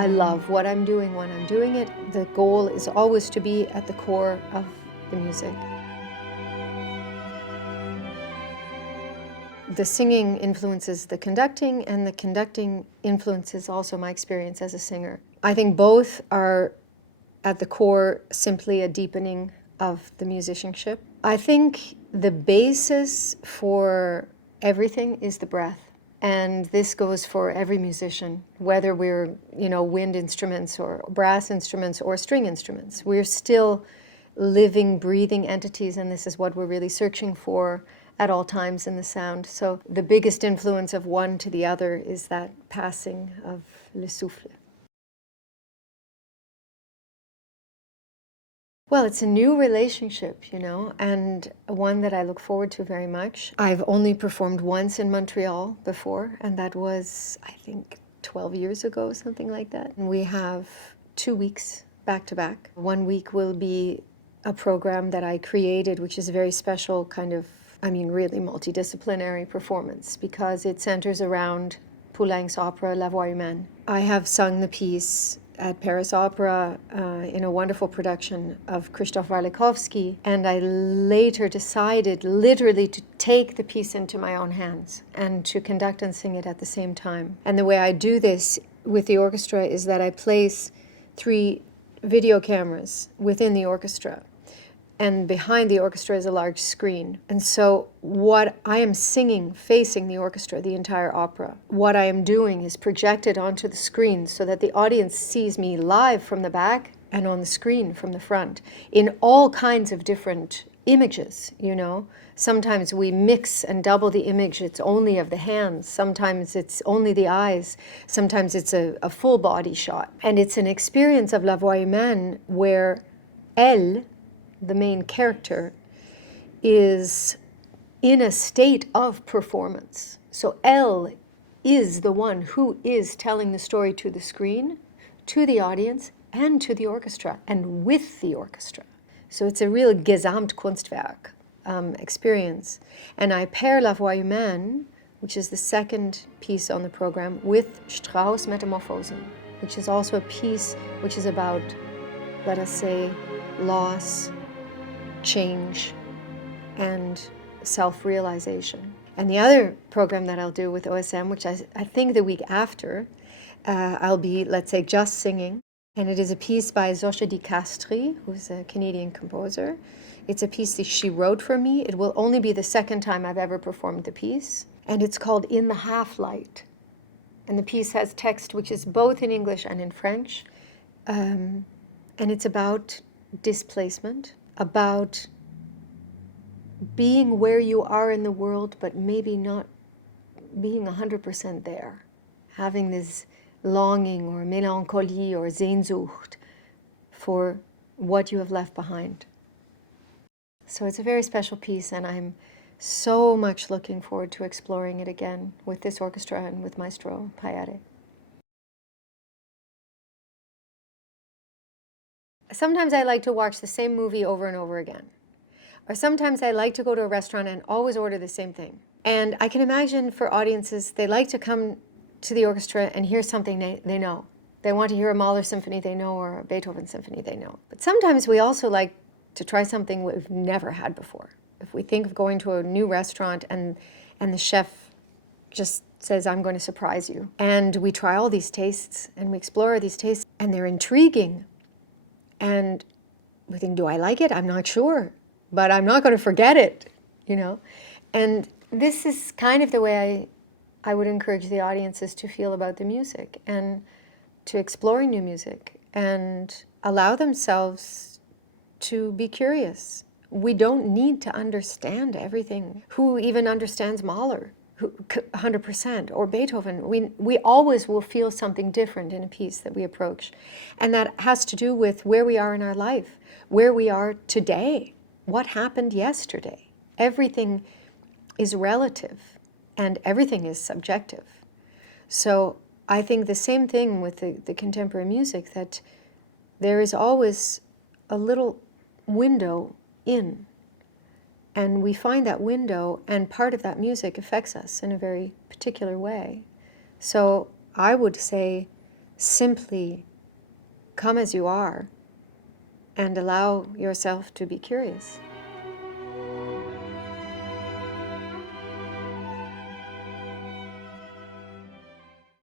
I love what I'm doing when I'm doing it. The goal is always to be at the core of the music. The singing influences the conducting, and the conducting influences also my experience as a singer. I think both are at the core simply a deepening of the musicianship. I think the basis for everything is the breath. And this goes for every musician, whether we're, wind instruments or brass instruments or string instruments. We're still living, breathing entities, and this is what we're really searching for at all times in the sound. So the biggest influence of one to the other is that passing of le souffle. Well, it's a new relationship, and one that I look forward to very much. I've only performed once in Montreal before, and that was, I think, 12 years ago, something like that. And we have 2 weeks back to back. 1 week will be a program that I created, which is a very special kind of, really multidisciplinary performance, because it centers around Poulenc's opera La Voix Humaine. I have sung the piece at Paris Opera in a wonderful production of Krzysztof Warlikowski, and I later decided literally to take the piece into my own hands and to conduct and sing it at the same time. And the way I do this with the orchestra is that I place 3 video cameras within the orchestra, and behind the orchestra is a large screen. And so what I am singing facing the orchestra, the entire opera, what I am doing is projected onto the screen so that the audience sees me live from the back and on the screen from the front in all kinds of different images, Sometimes we mix and double the image. It's only of the hands. Sometimes it's only the eyes. Sometimes it's a full body shot. And it's an experience of La Voix Humaine where Elle, the main character, is in a state of performance. So Elle is the one who is telling the story to the screen, to the audience, and to the orchestra, and with the orchestra. So it's a real Gesamtkunstwerk experience. And I pair La Voix Humaine, which is the second piece on the program, with Strauss' Metamorphosen, which is also a piece which is about, let us say, loss, change, and self-realization. And the other program that I'll do with OSM, which I think the week after, I'll be, let's say, just singing. And it is a piece by Zsosha Di Castri, who's a Canadian composer. It's a piece that she wrote for me. It will only be the second time I've ever performed the piece. And it's called In the Half-Light. And the piece has text which is both in English and in French. And it's about displacement, about being where you are in the world, but maybe not being 100% there. Having this longing or melancholie or Sehnsucht for what you have left behind. So it's a very special piece, and I'm so much looking forward to exploring it again with this orchestra and with Maestro Payare. Sometimes I like to watch the same movie over and over again. Or sometimes I like to go to a restaurant and always order the same thing. And I can imagine for audiences, they like to come to the orchestra and hear something they know. They want to hear a Mahler symphony they know or a Beethoven symphony they know. But sometimes we also like to try something we've never had before. If we think of going to a new restaurant and the chef just says, I'm going to surprise you. And we try all these tastes and we explore these tastes and they're intriguing. And we think, do I like it? I'm not sure, but I'm not going to forget it, And this is kind of the way I would encourage the audiences to feel about the music and to explore new music and allow themselves to be curious. We don't need to understand everything. Who even understands Mahler? 100%, or Beethoven. We always will feel something different in a piece that we approach. And that has to do with where we are in our life, where we are today, what happened yesterday. Everything is relative and everything is subjective. So I think the same thing with the contemporary music, that there is always a little window in. And we find that window, and part of that music affects us in a very particular way. So I would say, simply come as you are and allow yourself to be curious.